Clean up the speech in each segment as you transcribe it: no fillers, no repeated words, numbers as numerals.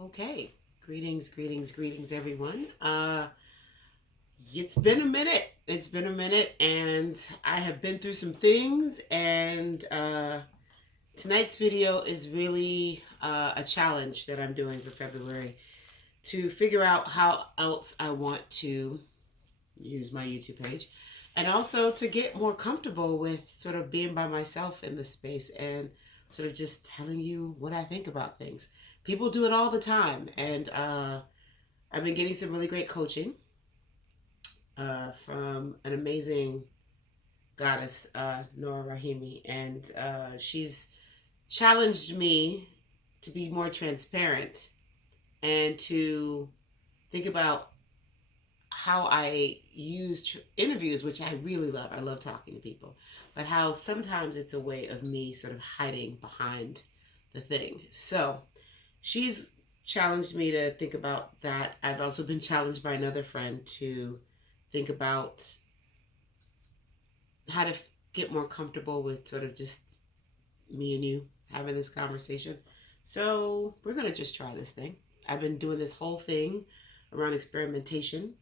Okay. Greetings, everyone. It's been a minute. It's been a minute, and I have been through some things. And tonight's video is really a challenge that I'm doing for February to figure out how else I want to use my YouTube page, and also to get more comfortable with sort of being by myself in this space and sort of just telling you what I think about things. People do it all the time, and I've been getting some really great coaching from an amazing goddess, Nora Rahimi, and she's challenged me to be more transparent and to think about how I use interviews, which I really love. I love talking to people, but how sometimes it's a way of me sort of hiding behind the thing. So she's challenged me to think about that. I've also been challenged by another friend to think about how to get more comfortable with sort of just me and you having this conversation. So we're going to just try this thing. I've been doing this whole thing around experimentation,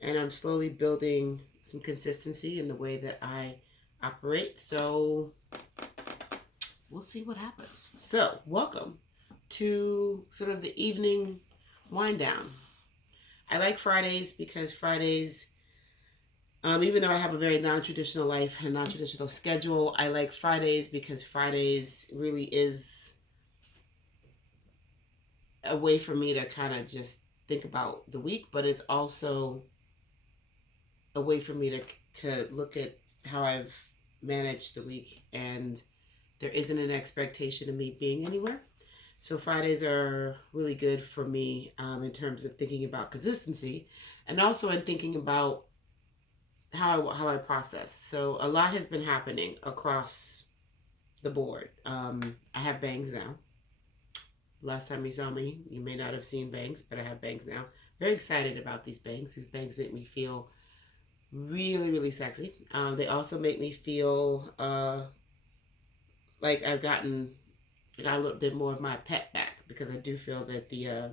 and I'm slowly building some consistency in the way that I operate. So we'll see what happens. So welcome to sort of the evening wind down. I like Fridays because Fridays, even though I have a very non-traditional life and non-traditional schedule, I like Fridays because Fridays really is a way for me to kind of just think about the week, but it's also a way for me to look at how I've managed the week, and there isn't an expectation of me being anywhere. So Fridays are really good for me in terms of thinking about consistency, and also in thinking about how I process. So a lot has been happening across the board. I have bangs now. Last time you saw me, you may not have seen bangs, but I have bangs now. Very excited about these bangs. These bangs make me feel really, really sexy. They also make me feel like I got a little bit more of my pep back, because I do feel that the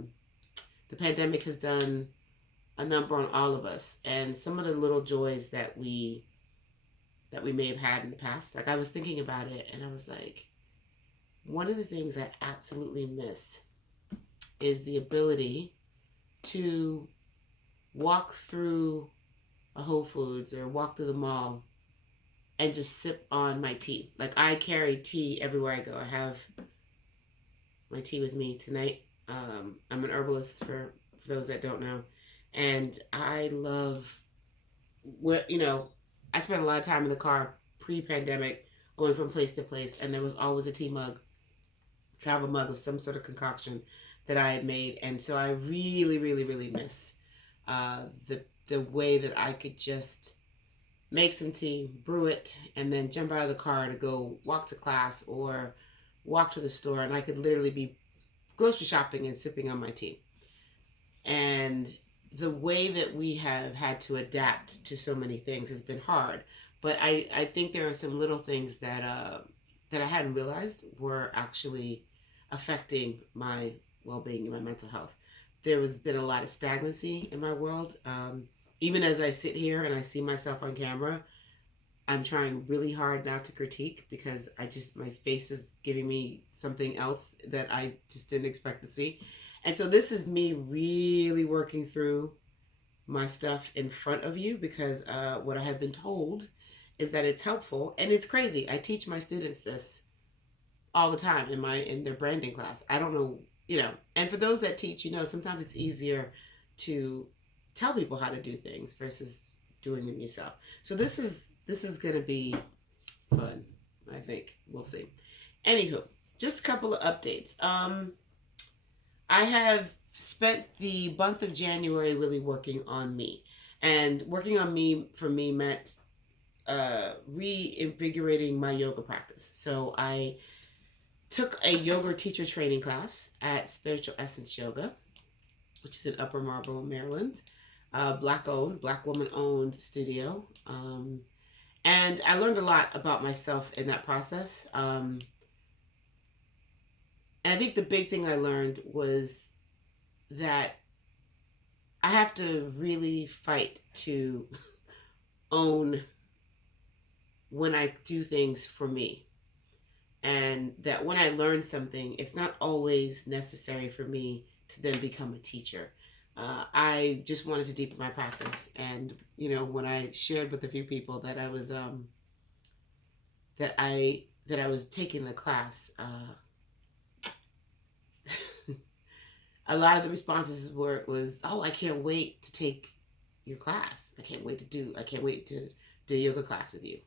pandemic has done a number on all of us, and some of the little joys that we may have had in the past. Like, I was thinking about it, and I was like, one of the things I absolutely miss is the ability to walk through a Whole Foods or walk through the mall and just sip on my tea. Like, I carry tea everywhere I go. I have my tea with me tonight. I'm an herbalist for those that don't know. And I love I spent a lot of time in the car pre-pandemic going from place to place, and there was always a tea mug, travel mug of some sort of concoction that I had made. And so I really, really, really miss the way that I could just make some tea, brew it, and then jump out of the car to go walk to class or walk to the store, and I could literally be grocery shopping and sipping on my tea. And the way that we have had to adapt to so many things has been hard. But I think there are some little things that I hadn't realized were actually affecting my well-being and my mental health. There has been a lot of stagnancy in my world. Even as I sit here and I see myself on camera, I'm trying really hard not to critique, because my face is giving me something else that I just didn't expect to see. And so this is me really working through my stuff in front of you, because what I have been told is that it's helpful. And it's crazy. I teach my students this all the time in their branding class. I don't know, and for those that teach, sometimes it's easier to tell people how to do things versus doing them yourself. So this is going to be fun, I think. We'll see. Anywho, just a couple of updates. I have spent the month of January really working on me. And working on me, for me, meant reinvigorating my yoga practice. So I took a yoga teacher training class at Spiritual Essence Yoga, which is in Upper Marlboro, Maryland. Black woman owned studio. And I learned a lot about myself in that process. And I think the big thing I learned was that I have to really fight to own when I do things for me. And that when I learn something, it's not always necessary for me to then become a teacher. I just wanted to deepen my practice. And, when I shared with a few people that I was, that I was taking the class, a lot of the responses was, "Oh, I can't wait to take your class. I can't wait to do a yoga class with you."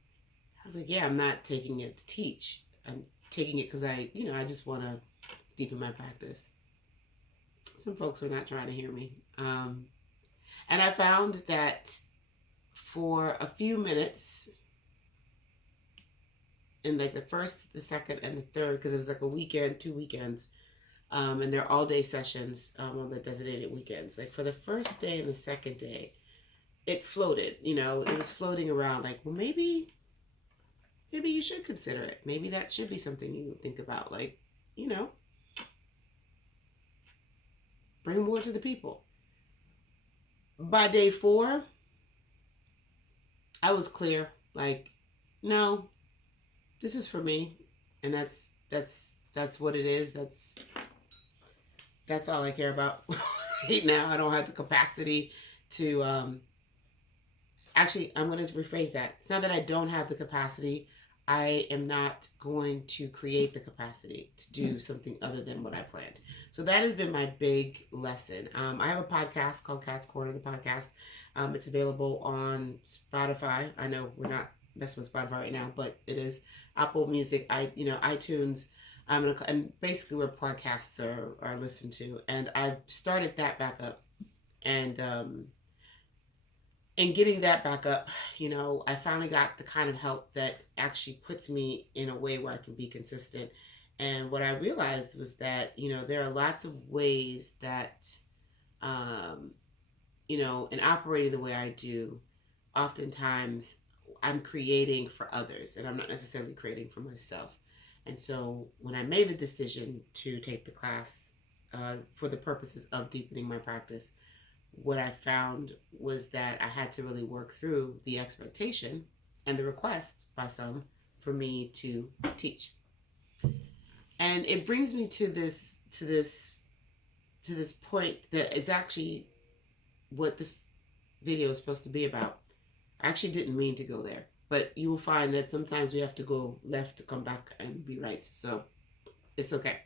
I was like, "Yeah, I'm not taking it to teach. I'm taking it because I just want to deepen my practice." Some folks were not trying to hear me. And I found that for a few minutes, in like the first, the second, and the third, because it was like a weekend, 2 weekends, and they're all day sessions on the designated weekends. Like for the first day and the second day, it floated. It was floating around. Like, well, maybe you should consider it. Maybe that should be something you think about. Like, bring more to the people. By day 4, I was clear. Like, no, this is for me, and that's what it is. That's all I care about right now. I don't have the capacity to. Actually, I'm going to rephrase that. It's not that I don't have the capacity. I am not going to create the capacity to do something other than what I planned. So that has been my big lesson. I have a podcast called Cat's Corner, the podcast. It's available on Spotify. I know we're not messing with Spotify right now, but it is Apple Music, iTunes, and basically where podcasts are listened to. And I've started that back up. And getting that back up, I finally got the kind of help that actually puts me in a way where I can be consistent. And what I realized was that, there are lots of ways that, in operating the way I do, oftentimes I'm creating for others and I'm not necessarily creating for myself. And so when I made the decision to take the class for the purposes of deepening my practice, what I found was that I had to really work through the expectation and the request by some for me to teach. And it brings me to this point that is actually what this video is supposed to be about. I actually didn't mean to go there, but you will find that sometimes we have to go left to come back and be right. So it's okay.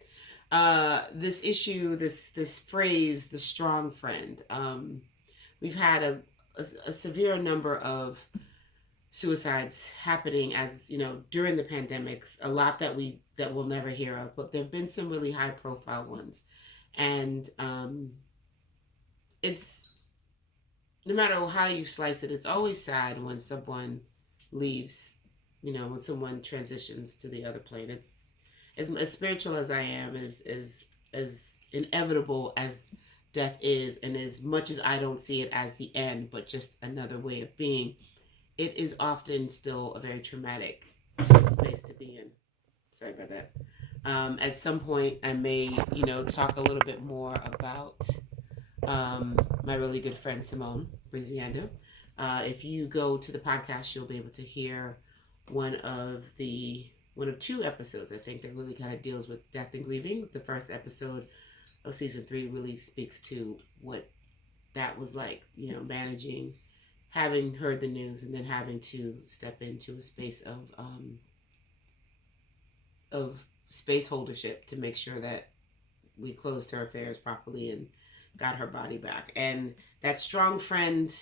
This issue, this phrase, the strong friend. We've had a severe number of suicides happening during the pandemics. A lot that we'll never hear of, but there've been some really high profile ones, and it's, no matter how you slice it, it's always sad when someone leaves. When someone transitions to the other plane. It's as spiritual as I am, as inevitable as death is, and as much as I don't see it as the end, but just another way of being, it is often still a very traumatic space to be in. Sorry about that. At some point, I may, talk a little bit more about my really good friend Simone Briziando. If you go to the podcast, you'll be able to hear one of 2 episodes, I think, that really kind of deals with death and grieving. The first episode of season 3 really speaks to what that was like, managing, having heard the news, and then having to step into a space of space holdership to make sure that we closed her affairs properly and got her body back. And that strong friend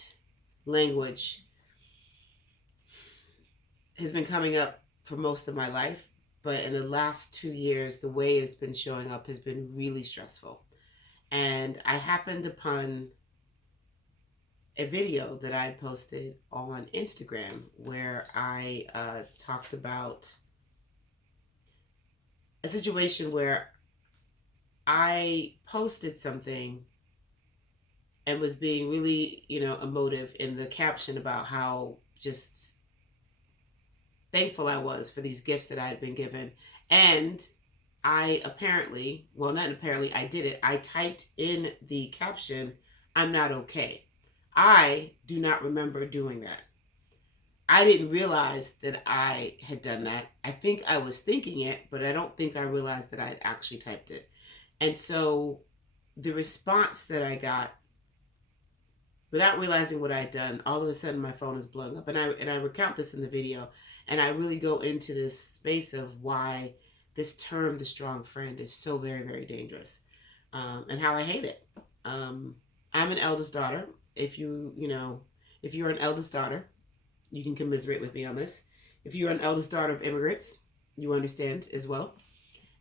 language has been coming up for most of my life, but in the last 2 years, the way it's been showing up has been really stressful. And I happened upon a video that I posted on Instagram where I talked about a situation where I posted something and was being really, emotive in the caption about how just thankful I was for these gifts that I had been given. And I apparently, well, not apparently, I did it. I typed in the caption, "I'm not okay." I do not remember doing that. I didn't realize that I had done that. I think I was thinking it, but I don't think I realized that I had actually typed it. And so the response that I got, without realizing what I'd done, all of a sudden my phone is blowing up. And I recount this in the video, and I really go into this space of why this term, the strong friend, is so very, very dangerous, and how I hate it. I'm an eldest daughter. If you're an eldest daughter, you can commiserate with me on this. If you're an eldest daughter of immigrants, you understand as well.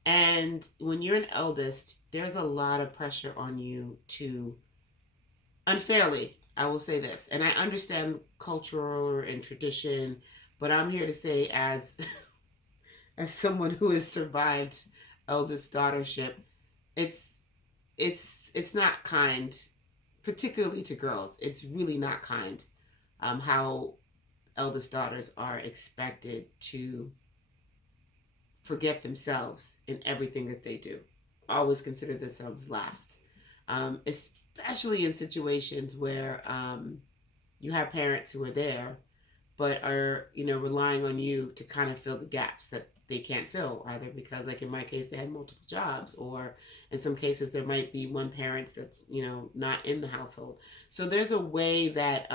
And when you're an eldest, there's a lot of pressure on you to, unfairly, I will say this, and I understand cultural and tradition, but I'm here to say, as as someone who has survived eldest daughtership, it's it's not kind, particularly to girls. It's really not kind, how eldest daughters are expected to forget themselves in everything that they do. Always consider themselves last, especially in situations where you have parents who are there, but are relying on you to kind of fill the gaps that they can't fill, either because, like in my case, they had multiple jobs, or in some cases there might be one parent that's not in the household. So there's a way that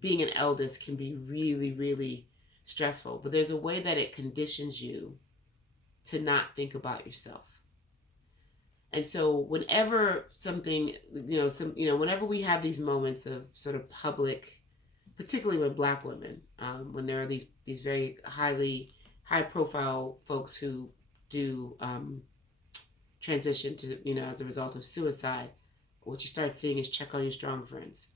being an eldest can be really, really stressful, but there's a way that it conditions you to not think about yourself. And so whenever something, whenever we have these moments of sort of public, particularly with Black women, when there are these very high profile folks who do transition to, as a result of suicide, what you start seeing is check on your strong friends.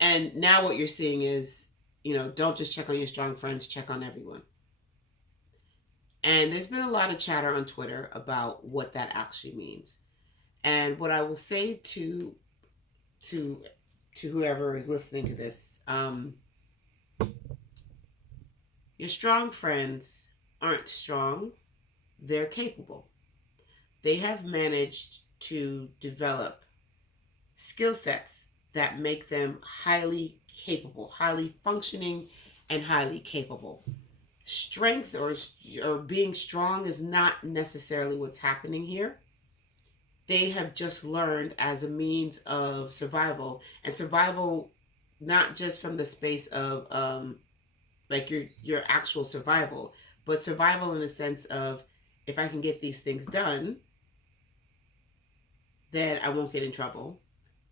And now what you're seeing is, don't just check on your strong friends, check on everyone. And there's been a lot of chatter on Twitter about what that actually means. And what I will say to whoever is listening to this, your strong friends aren't strong, they're capable. They have managed to develop skill sets that make them highly capable, highly functioning, and highly capable. Strength or being strong is not necessarily what's happening here. They have just learned as a means of survival, and survival not just from the space of like your actual survival, but survival in the sense of, if I can get these things done, then I won't get in trouble.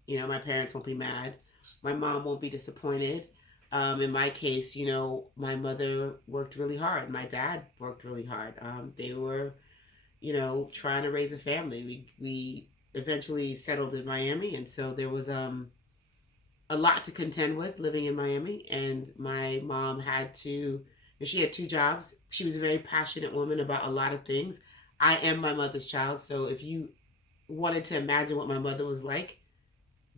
My parents won't be mad. My mom won't be disappointed. In my case, my mother worked really hard. My dad worked really hard. They were, trying to raise a family. We eventually settled in Miami, and so there was a lot to contend with living in Miami. And my mom she had two jobs. She was a very passionate woman about a lot of things. I am my mother's child, so if you wanted to imagine what my mother was like,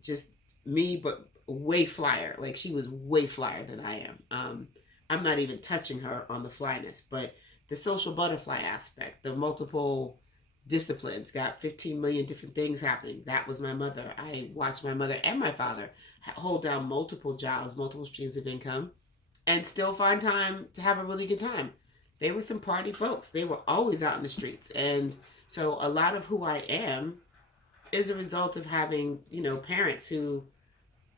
just me, but way flyer. Like, she was way flyer than I am. I'm not even touching her on the flyness, but the social butterfly aspect, the multiple disciplines, got 15 million different things happening. That was my mother. I watched my mother and my father hold down multiple jobs, multiple streams of income, and still find time to have a really good time. They were some party folks. They were always out in the streets. And so a lot of who I am is a result of having, parents who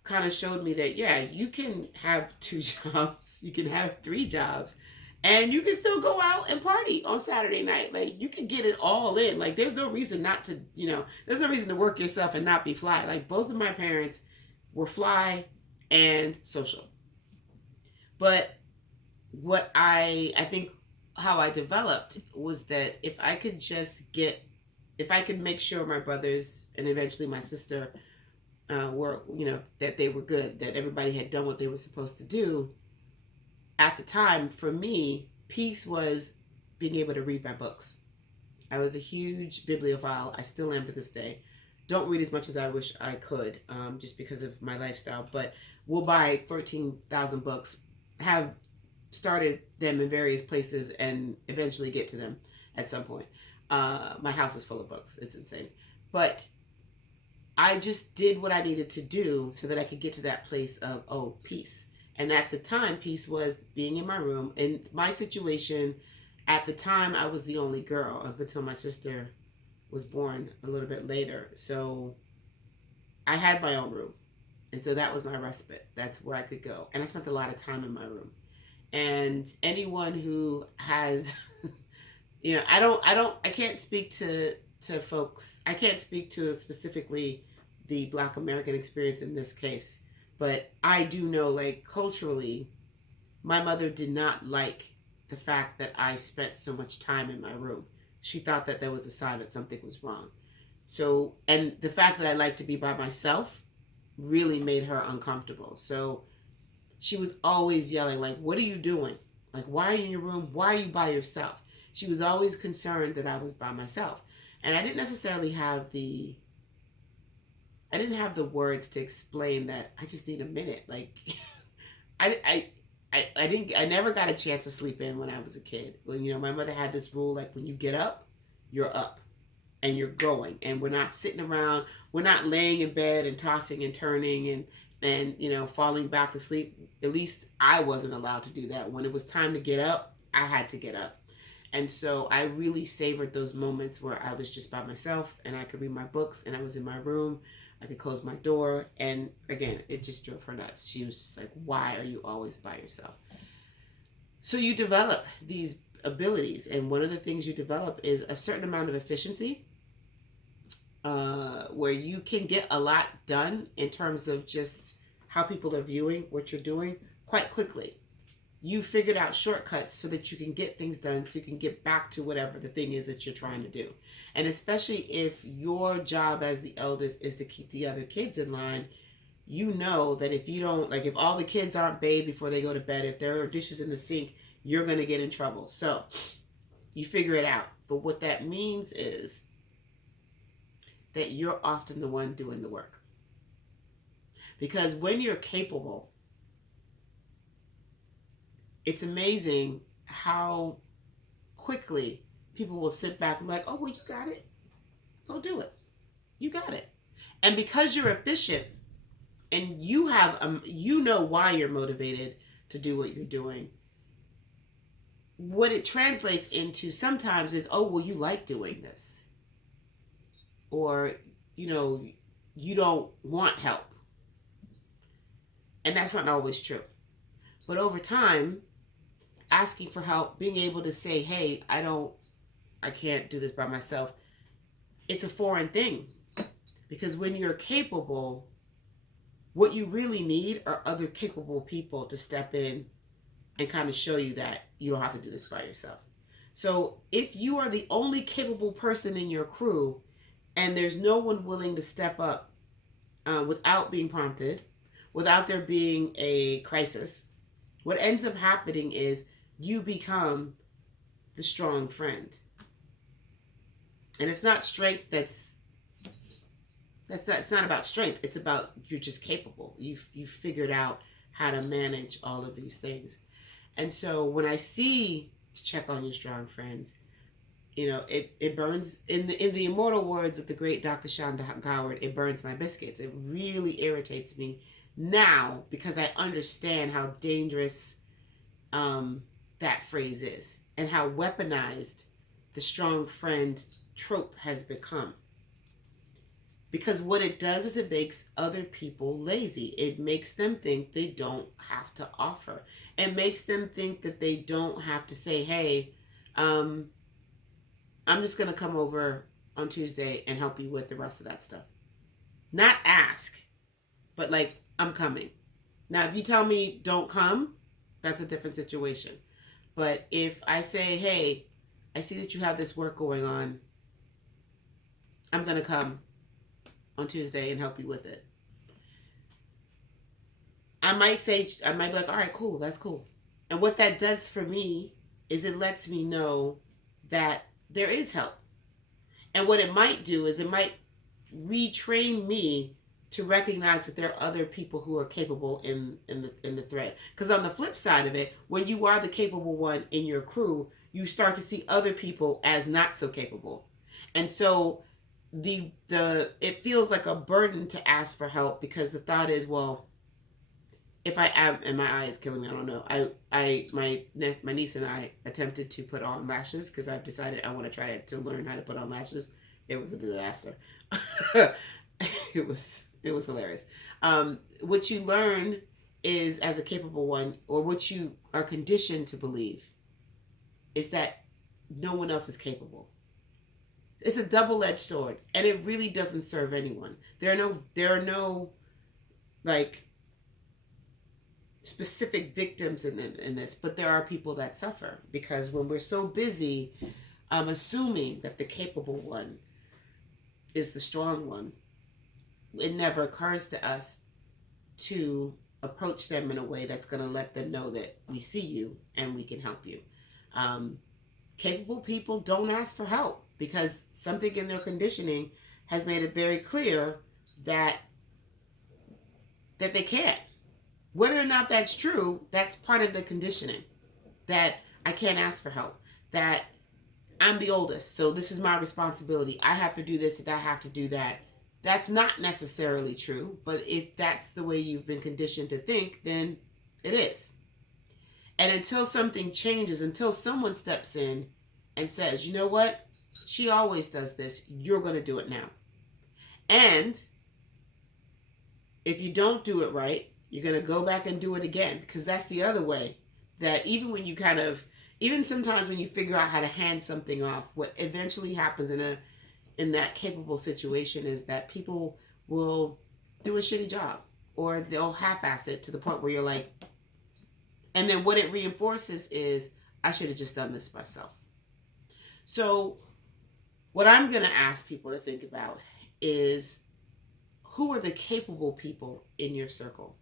kind of showed me that, yeah, you can have two jobs, you can have three jobs, and you can still go out and party on Saturday night. Like, you can get it all in. Like, there's no reason not to, there's no reason to work yourself and not be fly. Like, both of my parents were fly and social. But what I think how I developed was that if I could make sure my brothers and eventually my sister were, that they were good, that everybody had done what they were supposed to do. At the time, for me, peace was being able to read my books. I was a huge bibliophile. I still am to this day. Don't read as much as I wish I could, just because of my lifestyle, but we'll buy 13,000 books, have started them in various places and eventually get to them at some point. My house is full of books. It's insane. But I just did what I needed to do so that I could get to that place of, oh, peace. And at the time, peace was being in my room. In my situation, at the time, I was the only girl up until my sister was born a little bit later. So I had my own room. And so that was my respite. That's where I could go. And I spent a lot of time in my room. And anyone who has, I can't speak to folks. I can't speak to specifically the Black American experience in this case. But I do know, like, culturally, my mother did not like the fact that I spent so much time in my room. She thought that there was a sign that something was wrong. So, and the fact that I like to be by myself really made her uncomfortable. So she was always yelling, like, what are you doing? Like, why are you in your room? Why are you by yourself? She was always concerned that I was by myself. And I didn't necessarily have the words to explain that I just need a minute. Like, I never got a chance to sleep in when I was a kid. When, my mother had this rule, like, when you get up, you're up and you're going, and we're not sitting around, we're not laying in bed and tossing and turning and falling back to sleep. At least I wasn't allowed to do that. When it was time to get up, I had to get up. And so I really savored those moments where I was just by myself and I could read my books and I was in my room. I could close my door. And again, it just drove her nuts. She was just like, why are you always by yourself? So you develop these abilities. And one of the things you develop is a certain amount of efficiency, where you can get a lot done in terms of just how people are viewing what you're doing quite quickly. You figured out shortcuts so that you can get things done, so you can get back to whatever the thing is that you're trying to do. And especially if your job as the eldest is to keep the other kids in line, you know that if you don't, like, if all the kids aren't bathed before they go to bed, if there are dishes in the sink, you're going to get in trouble. So you figure it out. But what that means is that you're often the one doing the work. Because when you're capable, it's amazing how quickly people will sit back and be like, oh, well, you got it. Go do it. You got it. And because you're efficient and you have, why you're motivated to do what you're doing, what it translates into sometimes is, oh, well, you like doing this. Or, you don't want help. And that's not always true. But over time, asking for help, being able to say, hey, I can't do this by myself, it's a foreign thing. Because when you're capable, what you really need are other capable people to step in and kind of show you that you don't have to do this by yourself. So if you are the only capable person in your crew and there's no one willing to step up without being prompted, without there being a crisis, what ends up happening is you become the strong friend. And it's not strength it's not about strength. It's about you're just capable. You figured out how to manage all of these things. And so when I see to check on your strong friends, it burns, in the immortal words of the great Dr. Sean Goward, it burns my biscuits. It really irritates me now because I understand how dangerous that phrase is and how weaponized the strong friend trope has become. Because what it does is it makes other people lazy. It makes them think they don't have to offer. It makes them think that they don't have to say, hey, I'm just going to come over on Tuesday and help you with the rest of that stuff. Not ask, but like, I'm coming. Now, if you tell me don't come, that's a different situation. But if I say, hey, I see that you have this work going on, I'm going to come on Tuesday and help you with it. I might be like, all right, cool, that's cool. And what that does for me is it lets me know that there is help. And what it might do is it might retrain me to recognize that there are other people who are capable in the thread. Because on the flip side of it, when you are the capable one in your crew, you start to see other people as not so capable, and so the it feels like a burden to ask for help, because the thought is, well, if I am, and my eye is killing me, I don't know. My niece and I attempted to put on lashes because I've decided I want to try to learn how to put on lashes. It was a disaster. It was hilarious. What you learn is, as a capable one, or what you are conditioned to believe, is that no one else is capable. It's a double-edged sword, and it really doesn't serve anyone. There are no like specific victims in this, but there are people that suffer, because when we're so busy assuming that the capable one is the strong one, it never occurs to us to approach them in a way that's going to let them know that we see you and we can help you. Capable people don't ask for help because something in their conditioning has made it very clear that they can't. Whether or not that's true, that's part of the conditioning. That I can't ask for help. That I'm the oldest, so this is my responsibility. I have to do this and I have to do that. That's not necessarily true, but if that's the way you've been conditioned to think, then it is. And until something changes, until someone steps in and says, you know what? She always does this. You're going to do it now. And if you don't do it right, you're going to go back and do it again, because that's the other way. That even when you even sometimes when you figure out how to hand something off, what eventually happens in that capable situation is that people will do a shitty job, or they'll half-ass it to the point where you're like, and then what it reinforces is, I should have just done this myself. So what I'm going to ask people to think about is, who are the capable people in your circle?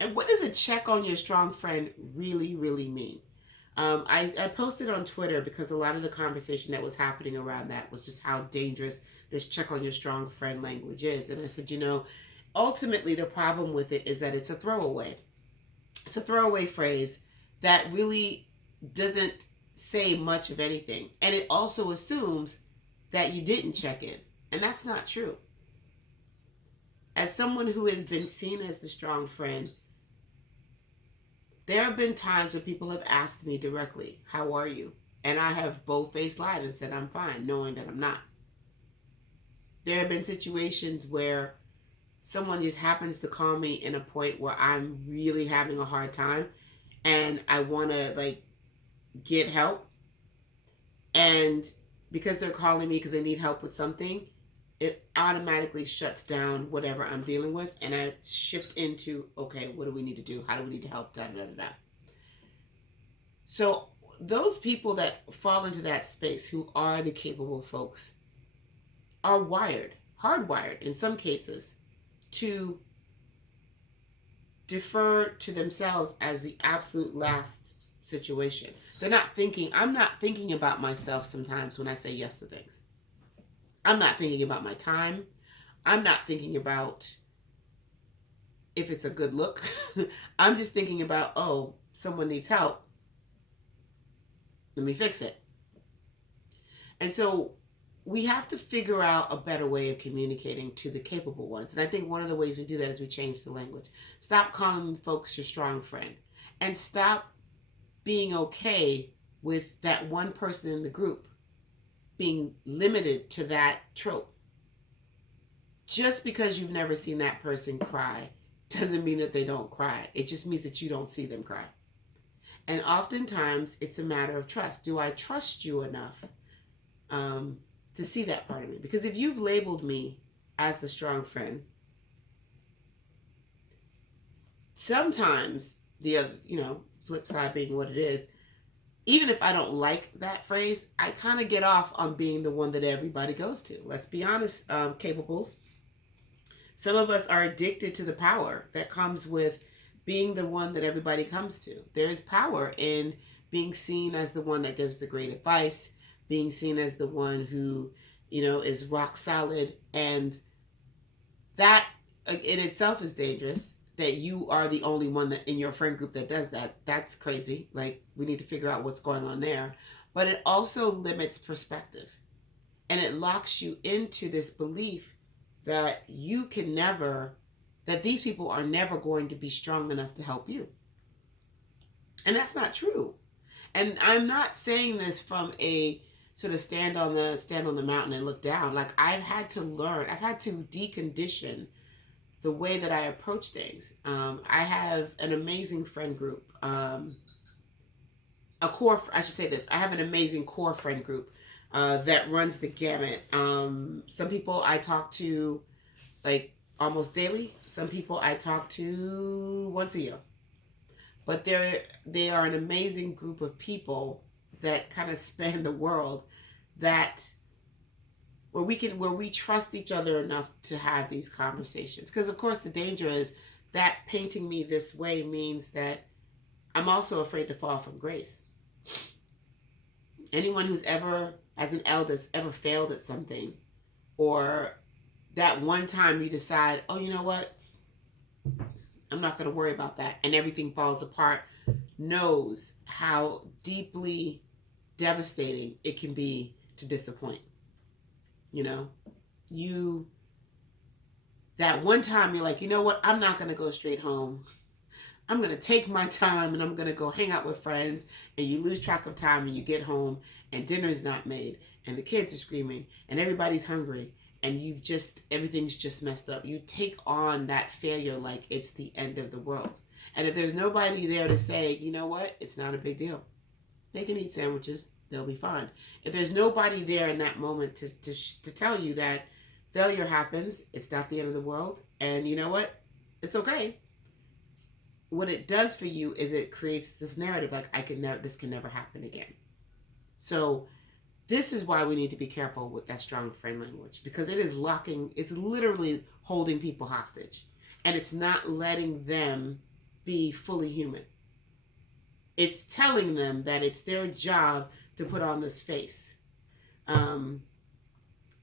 And what does a check on your strong friend really, really mean? I posted on Twitter because a lot of the conversation that was happening around that was just how dangerous this check on your strong friend language is. And I said, ultimately the problem with it is that it's a throwaway. It's a throwaway phrase that really doesn't say much of anything. And it also assumes that you didn't check in. And that's not true. As someone who has been seen as the strong friend, there have been times where people have asked me directly, how are you? And I have bold-faced lied and said, I'm fine, knowing that I'm not. There have been situations where someone just happens to call me in a point where I'm really having a hard time and I want to get help. And because they're calling me because they need help with something, it automatically shuts down whatever I'm dealing with, and I shift into, okay, what do we need to do? How do we need to help? Da, da, da, da. So those people that fall into that space, who are the capable folks, are hardwired in some cases, to defer to themselves as the absolute last situation. I'm not thinking about myself sometimes when I say yes to things. I'm not thinking about my time. I'm not thinking about if it's a good look. I'm just thinking about, oh, someone needs help. Let me fix it. And so we have to figure out a better way of communicating to the capable ones. And I think one of the ways we do that is we change the language. Stop calling folks your strong friend. And stop being okay with that one person in the group being limited to that trope. Just because you've never seen that person cry doesn't mean that they don't cry. It just means that you don't see them cry. And oftentimes it's a matter of trust. Do I trust you enough to see that part of me? Because if you've labeled me as the strong friend, sometimes the other, flip side being what it is, even if I don't like that phrase, I kind of get off on being the one that everybody goes to. Let's be honest, capables. Some of us are addicted to the power that comes with being the one that everybody comes to. There is power in being seen as the one that gives the great advice, being seen as the one who, is rock solid. And that in itself is dangerous, that you are the only one that in your friend group that does that. That's crazy. Like, we need to figure out what's going on there. But it also limits perspective, and it locks you into this belief that you can never, that these people are never going to be strong enough to help you. And that's not true. And I'm not saying this from a sort of stand on the mountain and look down. Like, I've had to learn, I've had to decondition the way that I approach things. I have an amazing friend group. I should say this. I have an amazing core friend group that runs the gamut. Some people I talk to like almost daily. Some people I talk to once a year. But they are an amazing group of people that kind of span the world, that where we trust each other enough to have these conversations. Because of course the danger is that painting me this way means that I'm also afraid to fall from grace. Anyone who's ever, as an eldest, ever failed at something, or that one time you decide, oh, you know what, I'm not going to worry about that, and everything falls apart, knows how deeply devastating it can be to disappoint. You know, that one time you're like, you know what, I'm not going to go straight home. I'm going to take my time and I'm going to go hang out with friends, and you lose track of time and you get home and dinner's not made and the kids are screaming and everybody's hungry and everything's just messed up. You take on that failure like it's the end of the world. And if there's nobody there to say, you know what, it's not a big deal, they can eat sandwiches, they'll be fine. If there's nobody there in that moment to tell you that failure happens, it's not the end of the world, and you know what, it's okay. What it does for you is it creates this narrative like, this can never happen again. So this is why we need to be careful with that strong friend language, because it's literally holding people hostage, and it's not letting them be fully human. It's telling them that it's their job to put on this face.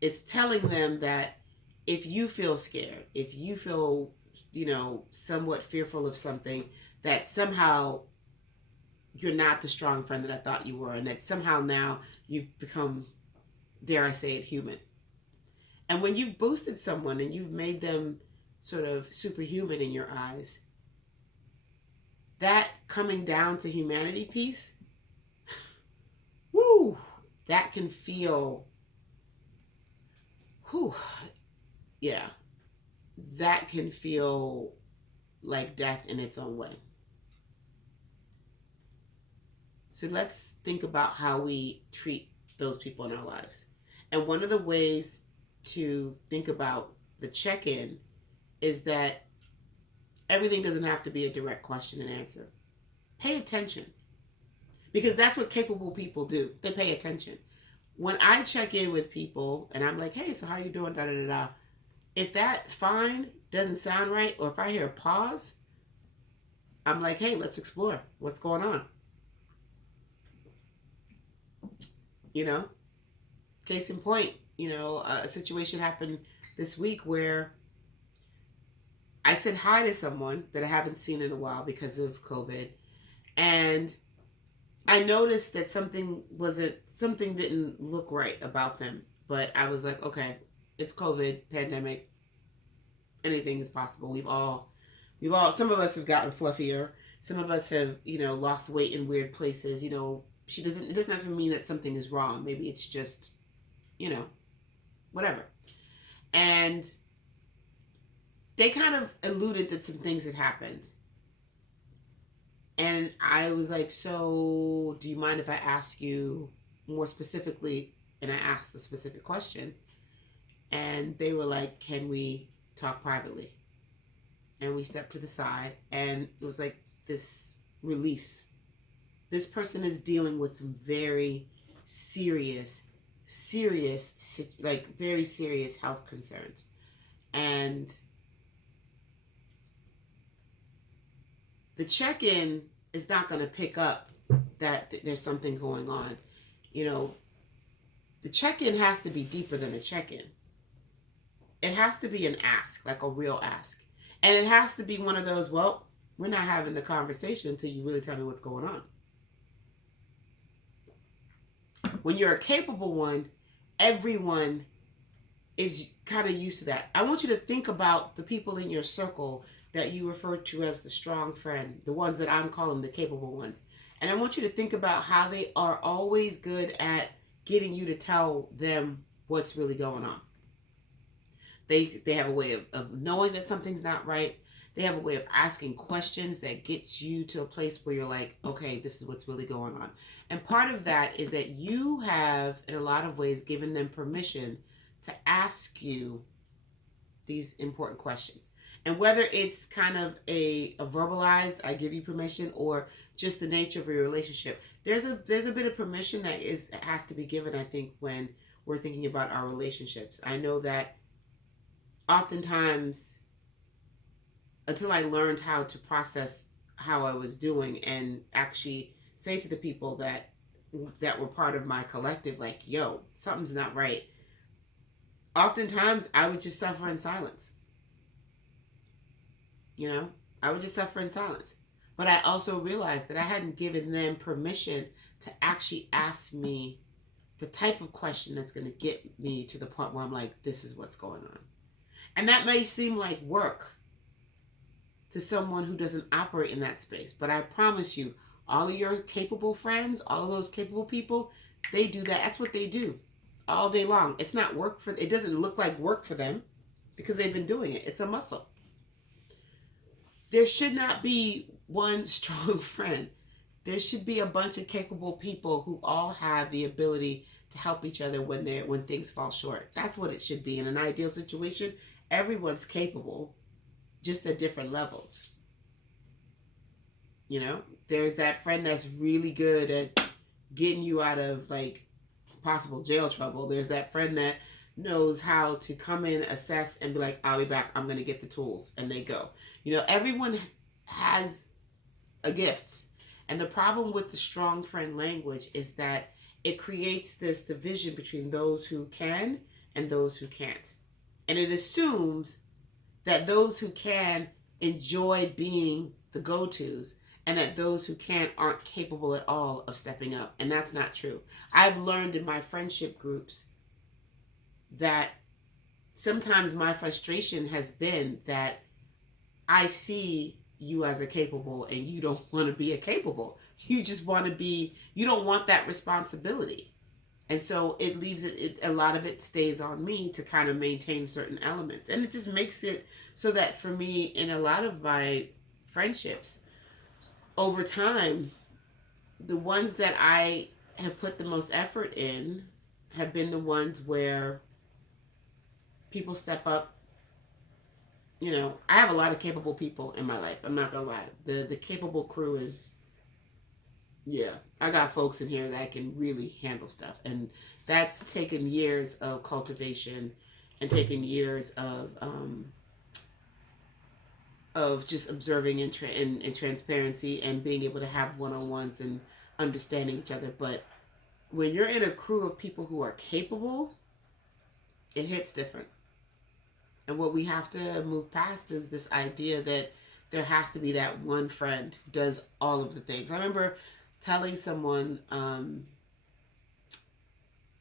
It's telling them that if you feel scared, if you feel, somewhat fearful of something, that somehow you're not the strong friend that I thought you were, and that somehow now you've become, dare I say it, human. And when you've boosted someone and you've made them sort of superhuman in your eyes, that coming down to humanity piece, woo, that can feel, yeah, that can feel like death in its own way. So let's think about how we treat those people in our lives. And one of the ways to think about the check-in is that everything doesn't have to be a direct question and answer. Pay attention. Because that's what capable people do. They pay attention. When I check in with people and I'm like, hey, so how you doing? Da da da da. If that fine doesn't sound right, or if I hear a pause, I'm like, hey, let's explore. What's going on? Case in point, a situation happened this week where I said hi to someone that I haven't seen in a while because of COVID, and I noticed that something didn't look right about them. But I was like, okay, it's COVID, pandemic, anything is possible. We've all, some of us have gotten fluffier. Some of us have, lost weight in weird places. It doesn't necessarily mean that something is wrong. Maybe it's just, whatever. And they kind of alluded that some things had happened. And I was like, so do you mind if I ask you more specifically? And I asked the specific question. And they were like, can we talk privately? And we stepped to the side, and it was like this release. This person is dealing with some very serious, like very serious health concerns. And the check-in is not going to pick up that there's something going on. The check-in has to be deeper than a check-in. it has to be an ask, like a real ask. And it has to be one of those, well, we're not having the conversation until you really tell me what's going on. When you're a capable one, everyone is kind of used to that. I want you to think about the people in your circle that you refer to as the strong friend, the ones that I'm calling the capable ones. And I want you to think about how they are always good at getting you to tell them what's really going on. They have a way of knowing that something's not right. They have a way of asking questions that gets you to a place where you're like, okay, this is what's really going on. And part of that is that you have, in a lot of ways, given them permission to ask you these important questions. And whether it's kind of a verbalized, I give you permission, or just the nature of your relationship, there's a bit of permission that has to be given, I think, when we're thinking about our relationships. I know that oftentimes, until I learned how to process how I was doing and actually say to the people that were part of my collective, like, yo, something's not right, oftentimes I would just suffer in silence. You know, I would just suffer in silence. But I also realized that I hadn't given them permission to actually ask me the type of question that's going to get me to the point where I'm like, this is what's going on. And that may seem like work to someone who doesn't operate in that space. But I promise you, all of your capable friends, all of those capable people, they do that. That's what they do all day long. It's not work for, it doesn't look like work for them because they've been doing it. It's a muscle. There should not be one strong friend. There should be a bunch of capable people who all have the ability to help each other when things fall short. That's what it should be. In an ideal situation, everyone's capable, just at different levels. You know, there's that friend that's really good at getting you out of like possible jail trouble. There's that friend that knows how to come in, assess, and be like, I'll be back. I'm going to get the tools. And they go. You know, everyone has a gift. And the problem with the strong friend language is that it creates this division between those who can and those who can't. And it assumes that those who can enjoy being the go-tos and that those who can't aren't capable at all of stepping up. And that's not true. I've learned in my friendship groups that sometimes my frustration has been that I see you as a capable and you don't want to be a capable. You just want to be, you don't want that responsibility. And so it leaves a lot of it stays on me to kind of maintain certain elements. And it just makes it so that for me, in a lot of my friendships, over time, the ones that I have put the most effort in have been the ones where people step up. You know, I have a lot of capable people in my life. I'm not gonna lie. The capable crew is, yeah, I got folks in here that can really handle stuff. And that's taken years of cultivation and taken years of just observing and transparency and being able to have one-on-ones and understanding each other. But when you're in a crew of people who are capable, it hits different. And what we have to move past is this idea that there has to be that one friend who does all of the things. I remember telling someone,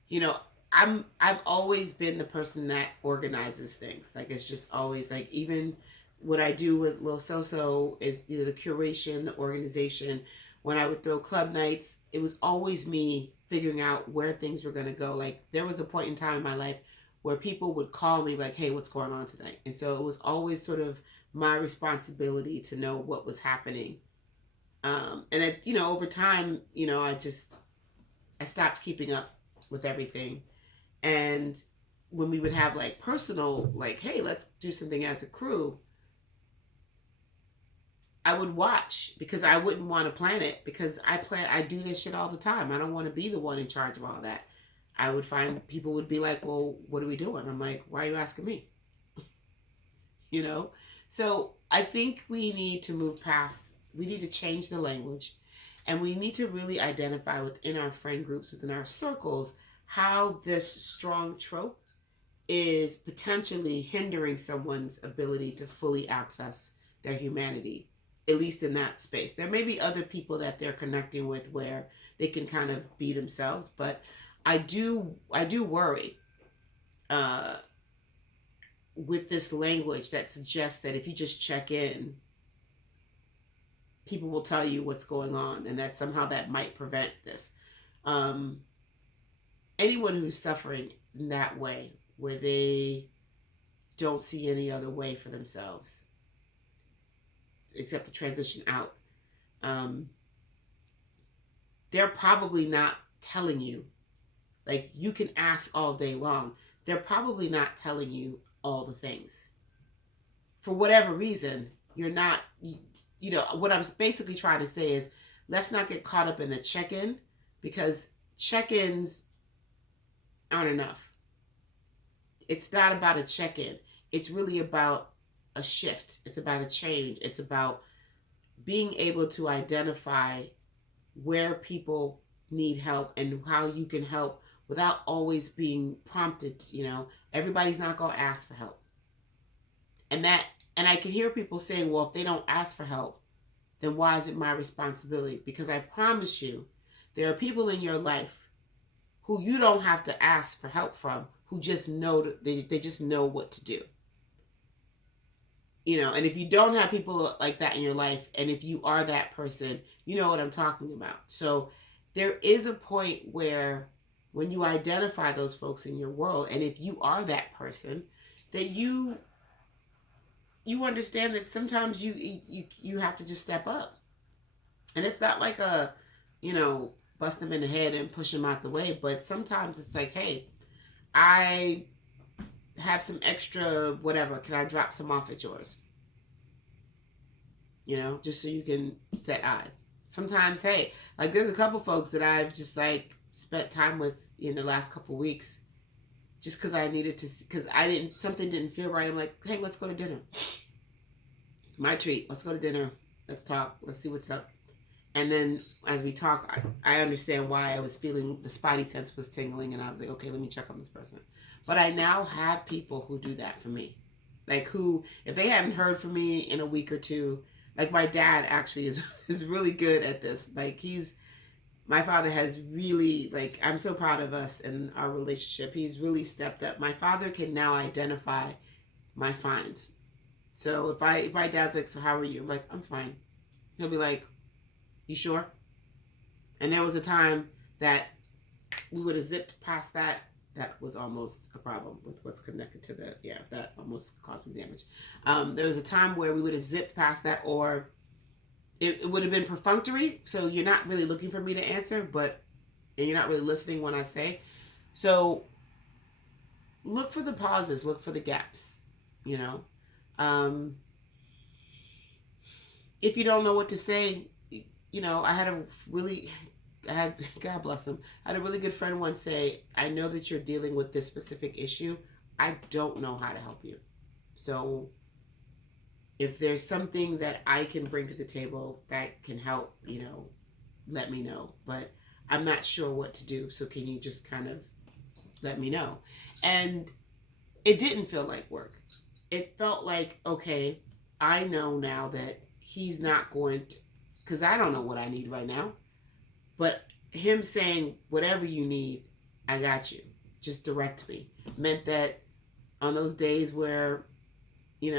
you know, I've always been the person that organizes things. Like, it's just always like, even what I do with Lil Soso is, you know, the curation, the organization. When I would throw club nights, it was always me figuring out where things were going to go. Like, there was a point in time in my life where people would call me like, hey, what's going on tonight? And so it was always sort of my responsibility to know what was happening. And it, you know, over time, you know, I stopped keeping up with everything. And when we would have like personal, like, hey, let's do something as a crew, I would watch because I wouldn't want to plan it, because I do this shit all the time. I don't want to be the one in charge of all that. I would find people would be like, well, what are we doing? I'm like, why are you asking me? You know? So I think we need to move past, we need to change the language, and we need to really identify within our friend groups, within our circles, how this strong trope is potentially hindering someone's ability to fully access their humanity, at least in that space. There may be other people that they're connecting with where they can kind of be themselves, but I do worry uh, with this language that suggests that if you just check in, people will tell you what's going on, and that somehow that might prevent this. Um, Anyone who's suffering in that way, where they don't see any other way for themselves except to transition out, um, they're probably not telling you. Like, you can ask all day long. They're probably not telling you all the things. For whatever reason, you're not, you know, what I'm basically trying to say is, let's not get caught up in the check-in, because check-ins aren't enough. It's not about a check-in. It's really about a shift. It's about a change. It's about being able to identify where people need help and how you can help without always being prompted. You know, everybody's not going to ask for help. And I can hear people saying, well, if they don't ask for help, then why is it my responsibility? Because I promise you, there are people in your life who you don't have to ask for help from, who just know, they just know what to do. You know, and if you don't have people like that in your life, and if you are that person, you know what I'm talking about. So there is a point where when you identify those folks in your world, and if you are that person, that you understand that sometimes you have to just step up. And it's not like a, you know, bust them in the head and push them out the way, but sometimes it's like, hey, I have some extra whatever, can I drop some off at yours? You know, just so you can set eyes. Sometimes, hey, like there's a couple folks that I've just like spent time with in the last couple weeks, just because I needed to, because something didn't feel right. I'm like, hey, let's go to dinner. My treat. Let's go to dinner. Let's talk. Let's see what's up. And then as we talk, I understand why I was feeling, the spidey sense was tingling, and I was like, okay, let me check on this person. But I now have people who do that for me. Like, who, if they haven't heard from me in a week or two, like my dad actually is really good at this. Like, my father has really, like, I'm so proud of us and our relationship. He's really stepped up. My father can now identify my finds. So if my dad's like, so how are you? I'm like, I'm fine. He'll be like, you sure? And there was a time that we would have zipped past that. That was almost a problem with what's connected to the, yeah, that almost caused me damage. There was a time where we would have zipped past that, or it would have been perfunctory. So you're not really looking for me to answer, and you're not really listening when I say. So look for the pauses, look for the gaps, you know. If you don't know what to say, you know, God bless him, I had a really good friend once say, I know that you're dealing with this specific issue. I don't know how to help you. So if there's something that I can bring to the table that can help, you know, let me know. But I'm not sure what to do. So can you just kind of let me know? And it didn't feel like work. It felt like, okay, I know now that he's not going to, because I don't know what I need right now. But him saying, whatever you need, I got you. Just direct me. Meant that on those days where